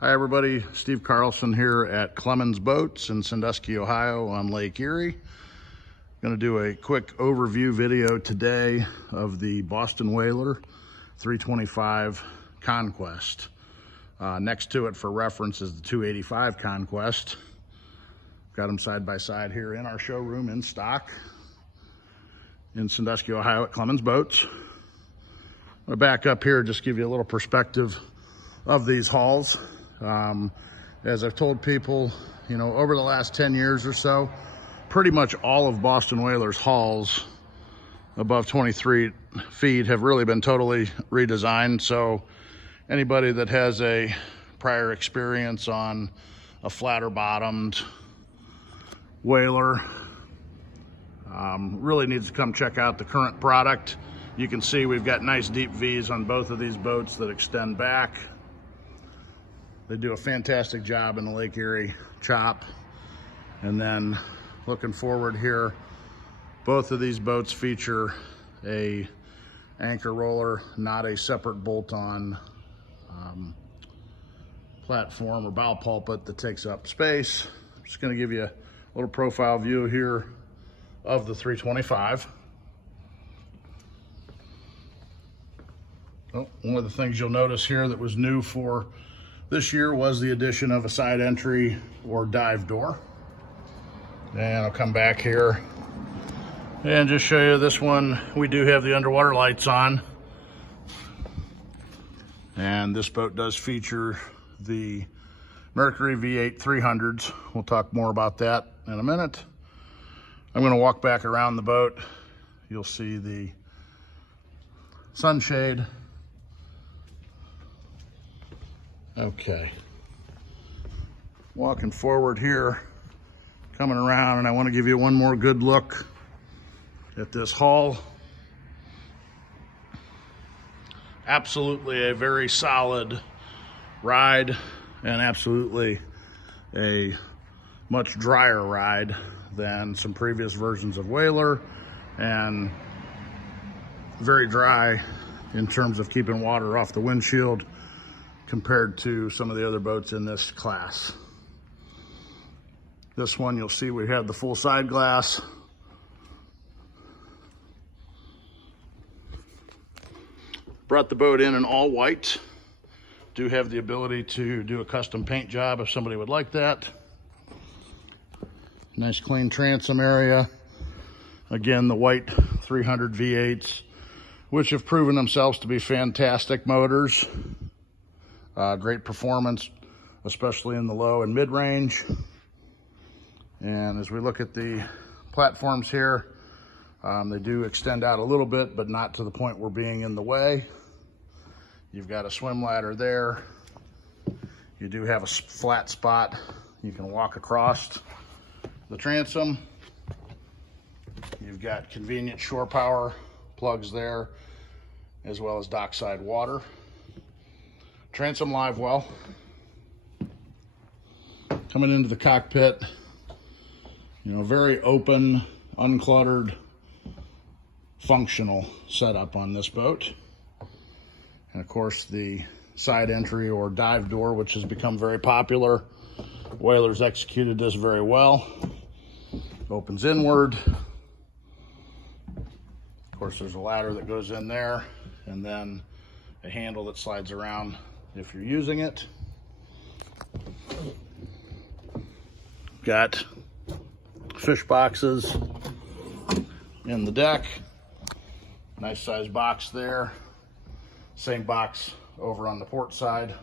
Hi everybody, Steve Carlson here at Clemons Boats in Sandusky, Ohio on Lake Erie. Going to do a quick overview video today of the Boston Whaler 325 Conquest. Next to it for reference is the 285 Conquest. Got them side by side here in our showroom in stock in Sandusky, Ohio at Clemons Boats. I'm going to back up here, just give you a little perspective of these hulls. As I've told people, over the last 10 years or so, pretty much all of Boston Whaler's hulls above 23 feet have really been totally redesigned. So anybody that has a prior experience on a flatter bottomed Whaler really needs to come check out the current product. You can see we've got nice deep V's on both of these boats that extend back. They do a fantastic job in the Lake Erie chop. And then looking forward here, both of these boats feature a anchor roller, not a separate bolt-on platform or bow pulpit that takes up space. I'm just going to give you a little profile view here of the 325. One of the things you'll notice here that was new for this year was the addition of a side entry or dive door. And I'll come back here and just show you this one. We do have the underwater lights on. And this boat does feature the Mercury V8 300s. We'll talk more about that in a minute. I'm going to walk back around the boat. You'll see the sunshade. Okay, walking forward here, coming around, and I want to give you one more good look at this hull. Absolutely a very solid ride, and absolutely a much drier ride than some previous versions of Whaler, and very dry in terms of keeping water off the windshield compared to some of the other boats in this class. This one, you'll see we have the full side glass. Brought the boat in all white. Do have the ability to do a custom paint job if somebody would like that. Nice clean transom area. Again, the white 300 V8s, which have proven themselves to be fantastic motors. Great performance, especially in the low and mid range. And as we look at the platforms here, they do extend out a little bit, but not to the point where being in the way. You've got a swim ladder there. You do have a flat spot. You can walk across the transom. You've got convenient shore power plugs there, as well as dockside water. Transom live well. Coming into the cockpit, very open, uncluttered, functional setup on this boat. And of course the side entry or dive door, which has become very popular. Whaler's executed this very well. Opens inward. Of course, there's a ladder that goes in there, and then a handle that slides around if you're using it. Got fish boxes in the deck. Nice size box there. Same box over on the port side.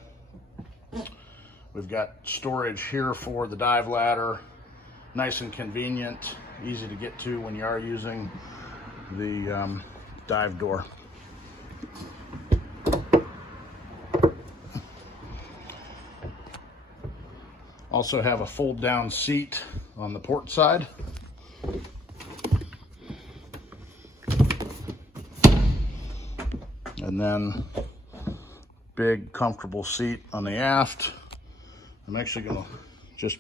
We've got storage here for the dive ladder. Nice and convenient, easy to get to when you are using the dive door. Also have a fold down seat on the port side. And then big comfortable seat on the aft. I'm actually gonna just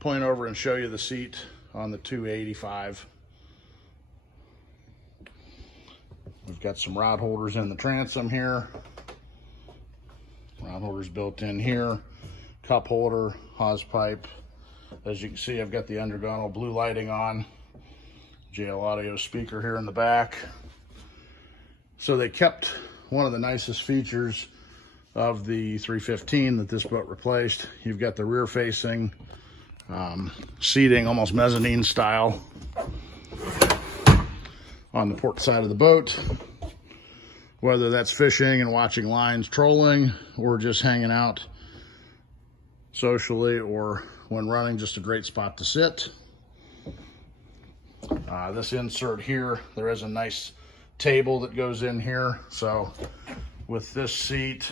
point over and show you the seat on the 285. We've got some rod holders in the transom here. Rod holders built in here. cup holder, hose pipe. As you can see, I've got the undergunnel blue lighting on. JL Audio speaker here in the back. So they kept one of the nicest features of the 315 that this boat replaced. You've got the rear facing seating, almost mezzanine style, on the port side of the boat. Whether that's fishing and watching lines trolling, or just hanging out socially, or when running, just a great spot to sit. This insert here, there is a nice table that goes in here. So with this seat,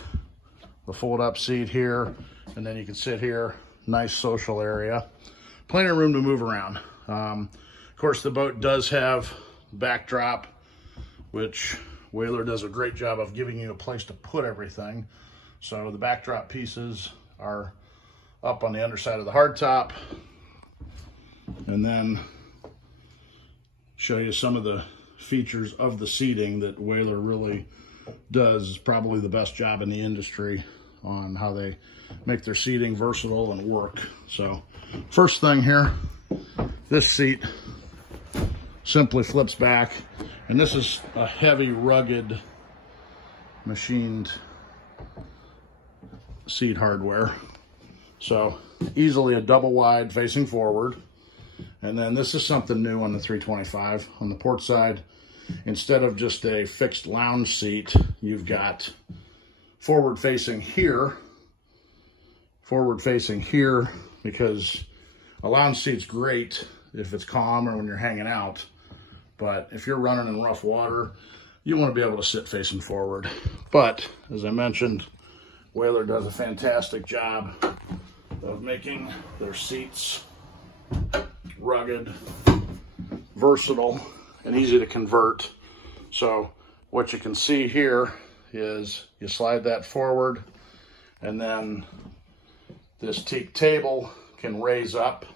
the fold-up seat here, and then you can sit here, nice social area. Plenty of room to move around. Of course, the boat does have backdrop, which Whaler does a great job of giving you a place to put everything. So the backdrop pieces are up on the underside of the hardtop. And then show you some of the features of the seating that Whaler really does probably the best job in the industry on how they make their seating versatile and work. So first thing here, this seat simply flips back, and this is a heavy, rugged, machined seat hardware. So easily a double wide facing forward. And then this is something new on the 325. On the port side, instead of just a fixed lounge seat, you've got forward facing here, because a lounge seat's great if it's calm or when you're hanging out. But if you're running in rough water, you want to be able to sit facing forward. But as I mentioned, Whaler does a fantastic job of making their seats rugged, versatile, and easy to convert. So what you can see here is you slide that forward, and then this teak table can raise up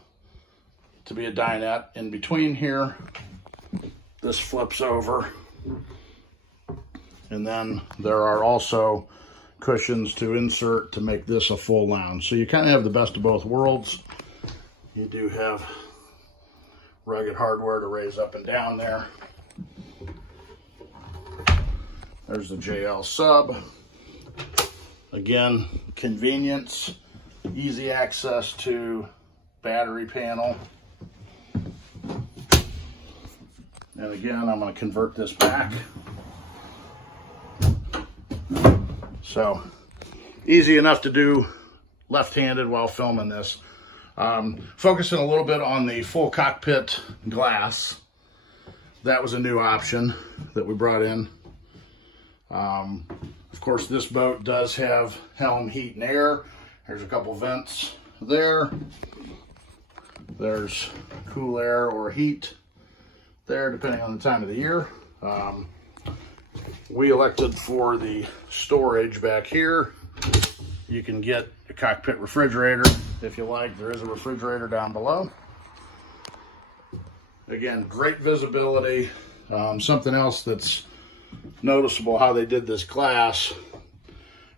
to be a dinette. In between here, this flips over, and then there are also cushions to insert to make this a full lounge. So you kind of have the best of both worlds. You do have rugged hardware to raise up and down there. There's the JL sub. Again, convenience, easy access to battery panel. And again, I'm going to convert this back. So easy enough to do left-handed while filming this. Focusing a little bit on the full cockpit glass. That was a new option that we brought in. Of course, this boat does have helm heat and air. There's a couple vents there. There's cool air or heat there, depending on the time of the year. We elected for the storage back here. You can get a cockpit refrigerator if you like. There is a refrigerator down below. Again, great visibility. Something else that's noticeable, how they did this glass,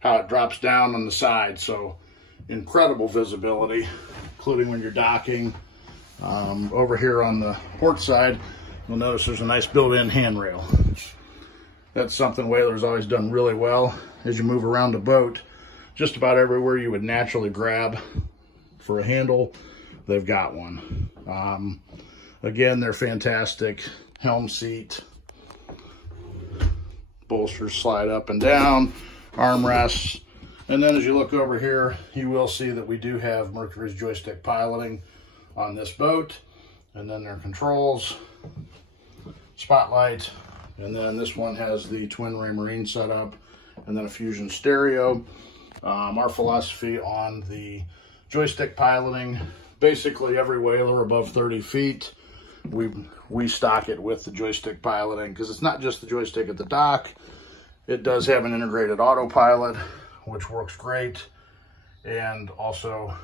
how it drops down on the side. So incredible visibility, including when you're docking. Over here on the port side, you'll notice there's a nice built-in handrail. That's something Whaler's always done really well. As you move around the boat, just about everywhere you would naturally grab for a handle, they've got one. Again, they're fantastic. Helm seat, bolsters slide up and down, armrests. And then as you look over here, you will see that we do have Mercury's joystick piloting on this boat. And then their controls, spotlight, and then this one has the Twin Ray Marine setup, and then a Fusion stereo. Our philosophy on the joystick piloting, basically every Whaler above 30 feet, we stock it with the joystick piloting, because it's not just the joystick at the dock. It does have an integrated autopilot, which works great, and also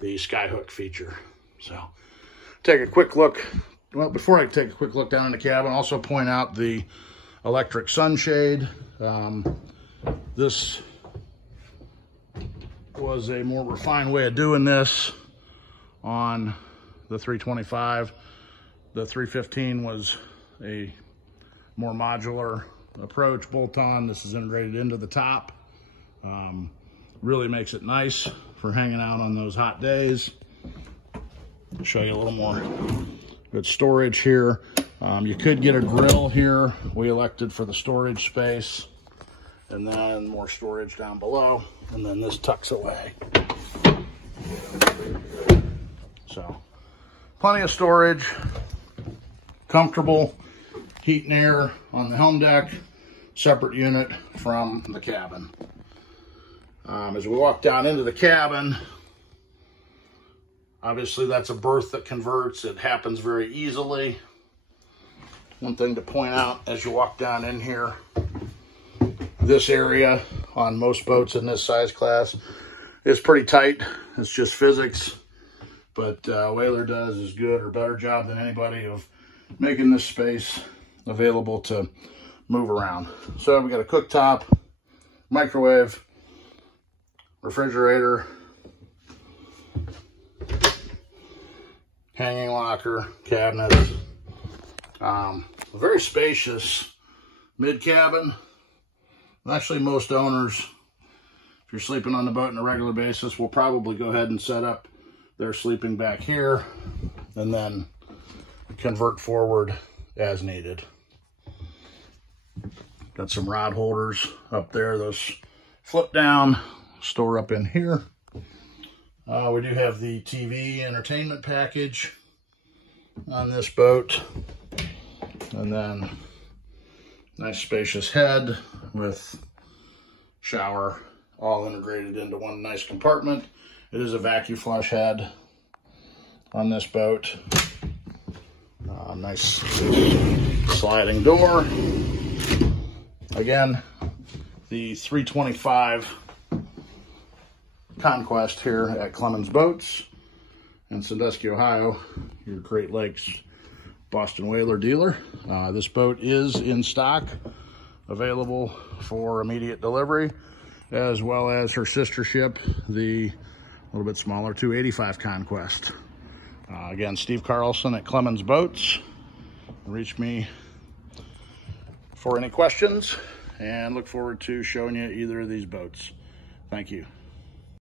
the skyhook feature. So take a quick look. Well, before I take a quick look down in the cabin, also point out the electric sunshade. This was a more refined way of doing this on the 325. The 315 was a more modular approach, bolt-on. This is integrated into the top. Really makes it nice for hanging out on those hot days. I'll show you a little more good storage here. You could get a grill here. We elected for the storage space, and then more storage down below, and then this tucks away. So plenty of storage, comfortable, heat and air on the helm deck, separate unit from the cabin. As we walk down into the cabin, obviously that's a berth that converts. It happens very easily. One thing to point out as you walk down in here, this area on most boats in this size class is pretty tight. It's just physics, but Whaler does as good or better job than anybody of making this space available to move around. So we got a cooktop, microwave, refrigerator, hanging locker, cabinets, a very spacious mid cabin. Actually, most owners, if you're sleeping on the boat on a regular basis, will probably go ahead and set up their sleeping back here and then convert forward as needed. Got some rod holders up there. Those flip down, store up in here. We do have the TV entertainment package on this boat. And then nice spacious head with shower all integrated into one nice compartment. It is a vacuum flush head on this boat. Nice sliding door. Again, the 325 Conquest here at Clemons Boats in Sandusky, Ohio, your Great Lakes Boston Whaler dealer. This boat is in stock, available for immediate delivery, as well as her sister ship, the little bit smaller 285 Conquest. Again, Steve Carlson at Clemons Boats. Reach me for any questions, and look forward to showing you either of these boats. Thank you.